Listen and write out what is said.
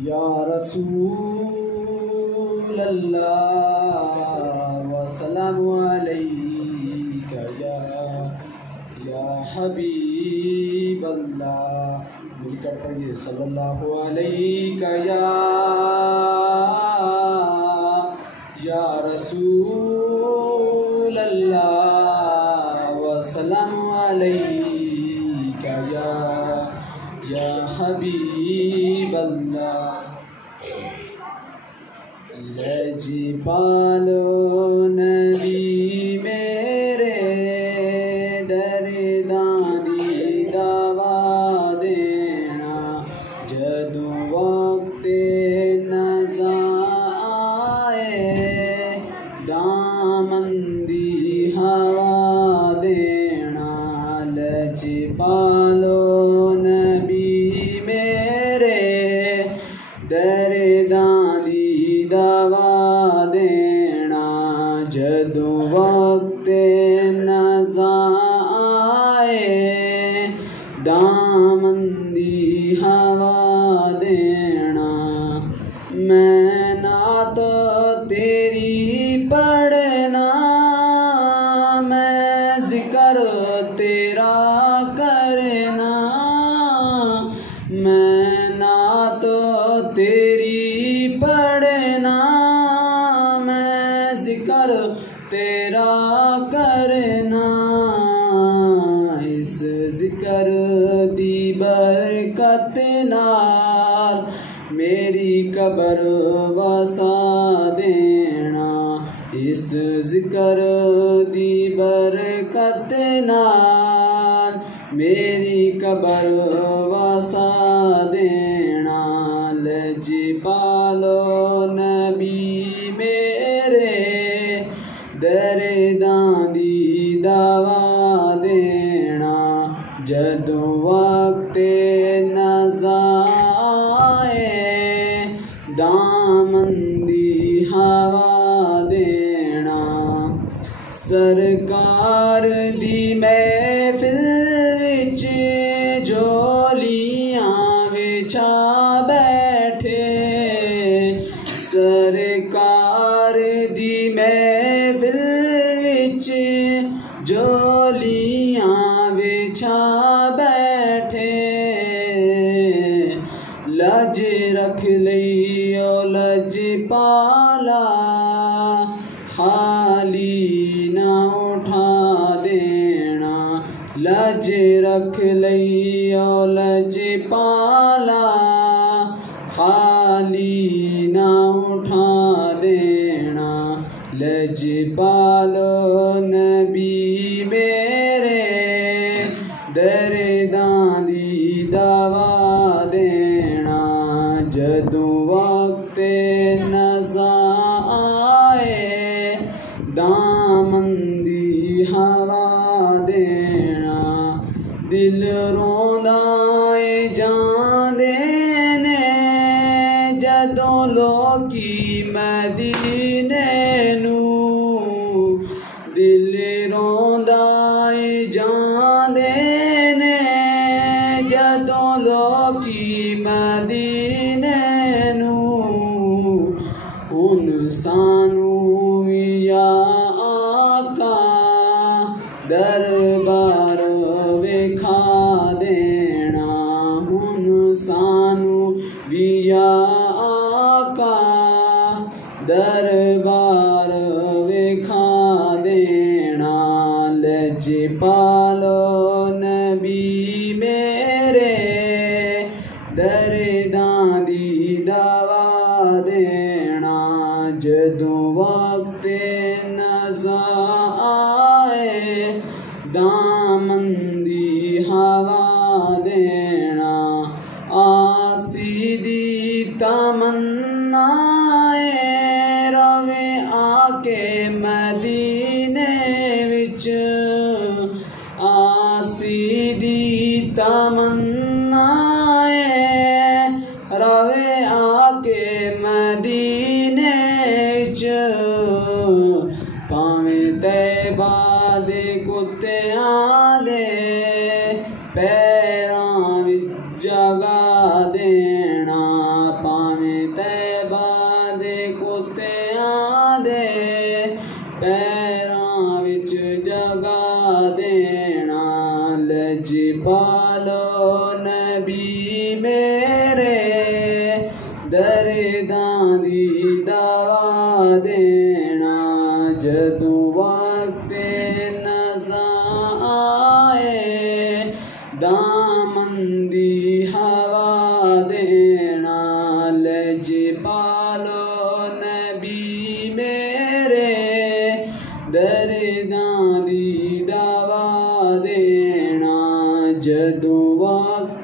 या रसूल अल्लाह वसलामु अलैका या हबीब अल्लाह। मिलकर पढ़िए सल्लल्लाहु अलैका या रसूल अल्लाह वसलामु अलैका या हबीब अल्लाह। लजपालो नबी मेरे दरदानी दवा देना, जदों वक्ते नज़ा आए दामंदी हवा देना। लजपालो नबी मेरे दरदानी दवा देना, जदों वक्ते नज़ा आए दामंदी हवा देना। मैं नात तेरी पढ़ना, मैं ज़िक्र तेरा करना। मैं नात तेरी पढ़ना, मैं ज़िक्र तेरा करना। इस ज़िक्र दी बरकत नाल मेरी कब्र वसा देना। इस ज़िक्र दी बरकत नाल मेरी कब्र वसा देना। लजपालो नबी मेरे दरदां दी दवा देना, जदों वक्ते नज़ा आए दामंदी हवा देना। सरकार दी महफिल विच झोलियां विछा बैठे, सरकार दी महफिल विच झोलियां विछा बैठे। लज रख लियो लजपाला, खाली ना उठा देना। लज रख लियो लजपाला, खाली ना उठा देना। लजपालो नबी मेरे दरदां दी दवा देना, जदों वक्ते नज़ा आए दामंदी हवा देना। दिल रोंदा जांदे ने जदों लोकी मदीने नू, दिल रोंदा जांदे ने जदों लोकी मदीने नू। हुन सानू या आका दरबार वेखा देना। हुन सानू या आका दरबार वेखा देना। लजपालो नबी मेरे दरदां दी दवा देना, जदों वक्ते नज़ा आए दामंदी हवा देना। आसी दी तमन्नाए रवे आके मदीने विच, आसी दी तमन्नाए रवे आके मदीने विच। भावें तैबा दे कुत्तियां दे पैरां विच जगा देना, भावें तैबा दे कुत्तियां दे पैरां विच जगा देना। लजपालो नबी मेरे दर्दां दी दवा देना। जदों वक्ते नज़ा आए दामन दी हवा देना। लजपालो नबी मेरे दर्दां दी दवा देना। जदों वक्त